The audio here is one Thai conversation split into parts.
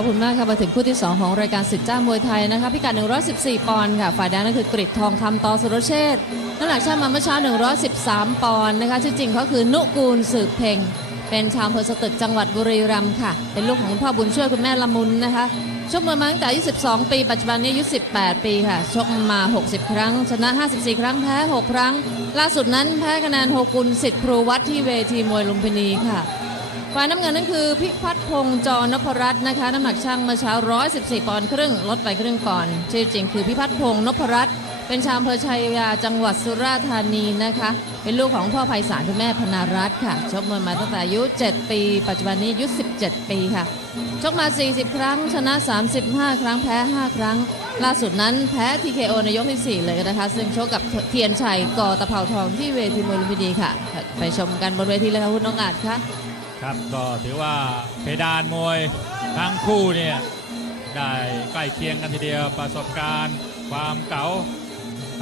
ขอบคุณมากค่ะมาถึงคู่ที่ 2 ของรายการสิทธิ์จ้ามวยไทยนะคะพิกัด 114 ปอนด์ค่ะฝ่ายแดงนั่นคือกริดทองคำต่อสุรเชษฐ์น้ำหนักช่างมาเมื่อเช้า 113 ปอนด์นะคะชื่อจริงเขาคือนุกูลสืบเพ่งเป็นชาวอำเภอสตึกจังหวัดบุรีรัมย์ค่ะ เป็นลูกของคุณพ่อบุญช่วยคุณแม่ละมุนนะคะชกมวยมาตั้งแต่อายุ12 ปี ปัจจุบันนี้อายุ 18 ปีค่ะ ชกมา 60 ครั้ง ชนะ 54 ครั้งแพ้ 6 ครั้ง ล่าสุดนั้นแพ้คะแนนโฮกุลสิทธิ์ครูวัดที่เวทีมวยลุมพินีค่ะ ฝ่ายน้ำเงินนั่นคือพิพัฒน์พงษ์จรนพรัตน์นะคะ น้ำหนักช่างเมื่อเช้า 114 ปอนด์ครึ่ง ลดไปครึ่งปอนด์ชื่อจริงคือพิพัฒน์พงษ์นพรัตน์เป็นชาวอำเภอชัยยาจังหวัดสุราษฎร์ธานีนะคะ เป็นลูกของพ่อไพศาลคุณแม่พนารัตน์ค่ะ ชกมวยมาตั้งแต่อายุ 7 ปี ปัจจุบันนี้อายุ 17 ปีค่ะ ชกมา 40 ครั้ง ชนะ 35 ครั้ง แพ้ 5 ครั้ง ล่าสุดนั้นแพ้ TKO ในยกที่ 4 เลยนะคะ ซึ่งชกกับเทียนชัยกอตะเภาทองที่เวทีมวยลุมพินีค่ะ ไปชมกันบนเวทีเลยค่ะคุณน้องอาจค่ะ ครับก็ถือว่าเพดานมวยทั้งคู่เนี่ยได้ใกล้เคียงกันทีเดียวประสบการณ์ ความเก๋า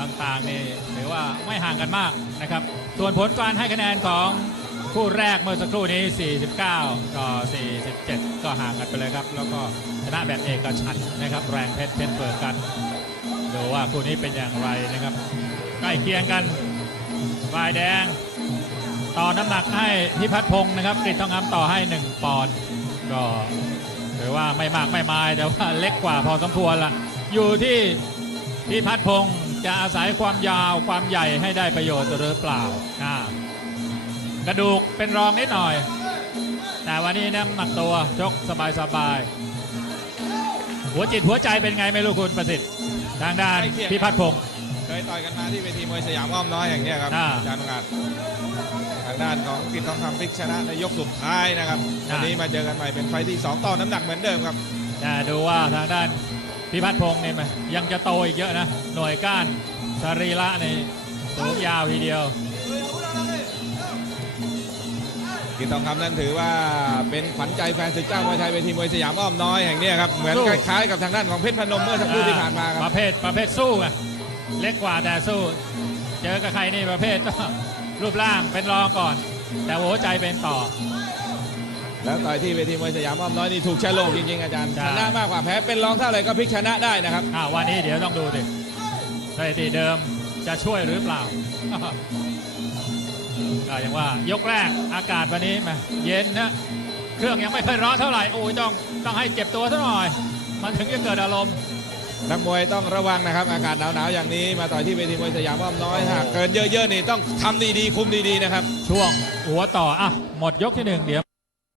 ต่างๆนี่ถือว่าไม่ห่างกันมากนะครับ ส่วนผลการให้คะแนนของคู่แรกเมื่อสักครู่นี้ 49 ต่อ 47 ก็ห่างกันไปเลยครับ แล้วก็ชนะแบบเอกฉันนะครับ แรงเพชรเพชรเปิดกันดูว่าคู่นี้เป็นอย่างไรนะครับ ใกล้เคียงกันฝ่ายแดง ต่อน้ำหนักให้พิพัฒน์พงศ์นะครับกฤษทองคำต่อให้ 1 ปอนด์ก็ถือว่าไม่มากไม่มายแต่ว่าเล็กกว่าพอสมควรละอยู่ที่พิพัฒน์พงศ์จะอาศัยความยาวความใหญ่ให้ได้ประโยชน์หรือเปล่าอ่ากระดูกเป็นรองนิดหน่อย แต่วันนี้น้ำหนักตัวชกสบายสบายๆหัวจิตหัวใจเป็นไงไม่รู้คุณประสิทธิ์ทางด้านใกล้เคียงพิพัฒน์พงศ์ เคยต่อยกันมาที่เวทีมวยสยามอ้อมน้อยอย่างเนี้ยครับอ่า อาจารย์งัดทางด้านของกิตทองคำพลิกชนะในยกสุดท้ายนะครับอ่าวันนี้มาเจอกันใหม่เป็นไฟท์ที่2ต่อน้ำหนักเหมือนเดิมครับ แต่ดูว่าทางด้านพิพัฒน์พงศ์เนี่ยมันยังจะโตอีกเยอะนะ หน่วยก้านสรีระในสูงยาวทีเดียว กิตทองคำนั้นถือว่าเป็นขวัญใจแฟนศึกเจ้ามวยไทยเวทีมวยสยามอ้อมน้อยแห่งเนี้ยครับเหมือนสู้ คล้ายๆกับทางด้านของเพชรพนมเมื่อสักครู่ที่ผ่านมาคปรับระเภทประเภทสู้ไง เล็กกว่าแต่สู้ เจอกับใครนี่ประเภทรูปร่างเป็นรองก่อน แต่หัวใจเป็นต่อ แล้วต่อยที่เวทีมวยสยามอ้อมน้อยนี่ถูกแชร์โลกจริงๆอาจารย์ใช่ ชนะมากกว่าแพ้เป็นรองเท่าไหร่ก็พลิกชนะได้นะครับ อ่าวันนี้เดี๋ยวต้องดูดิสถิติเดิมจะช่วยหรือเปล่า ก็อย่างว่ายกแรกอากาศวันนี้แหมเย็นนะเครื่องยังไม่ค่อยร้อนเท่าไหร่โอ้ยต้องต้องให้เจ็บตัวซะหน่อย มันถึงจะเกิดอารมณ์ นักมวยต้องระวังนะครับ อากาศหนาวๆอย่างนี้มาต่อยที่เวทีมวยสยามอ้อมน้อยหากเกินเยอะๆนี่ต้องทำดีๆคุมดีๆนะครับ ช่วงหัวต่ออะหมดยกที่หนึ่งเดี๋ยว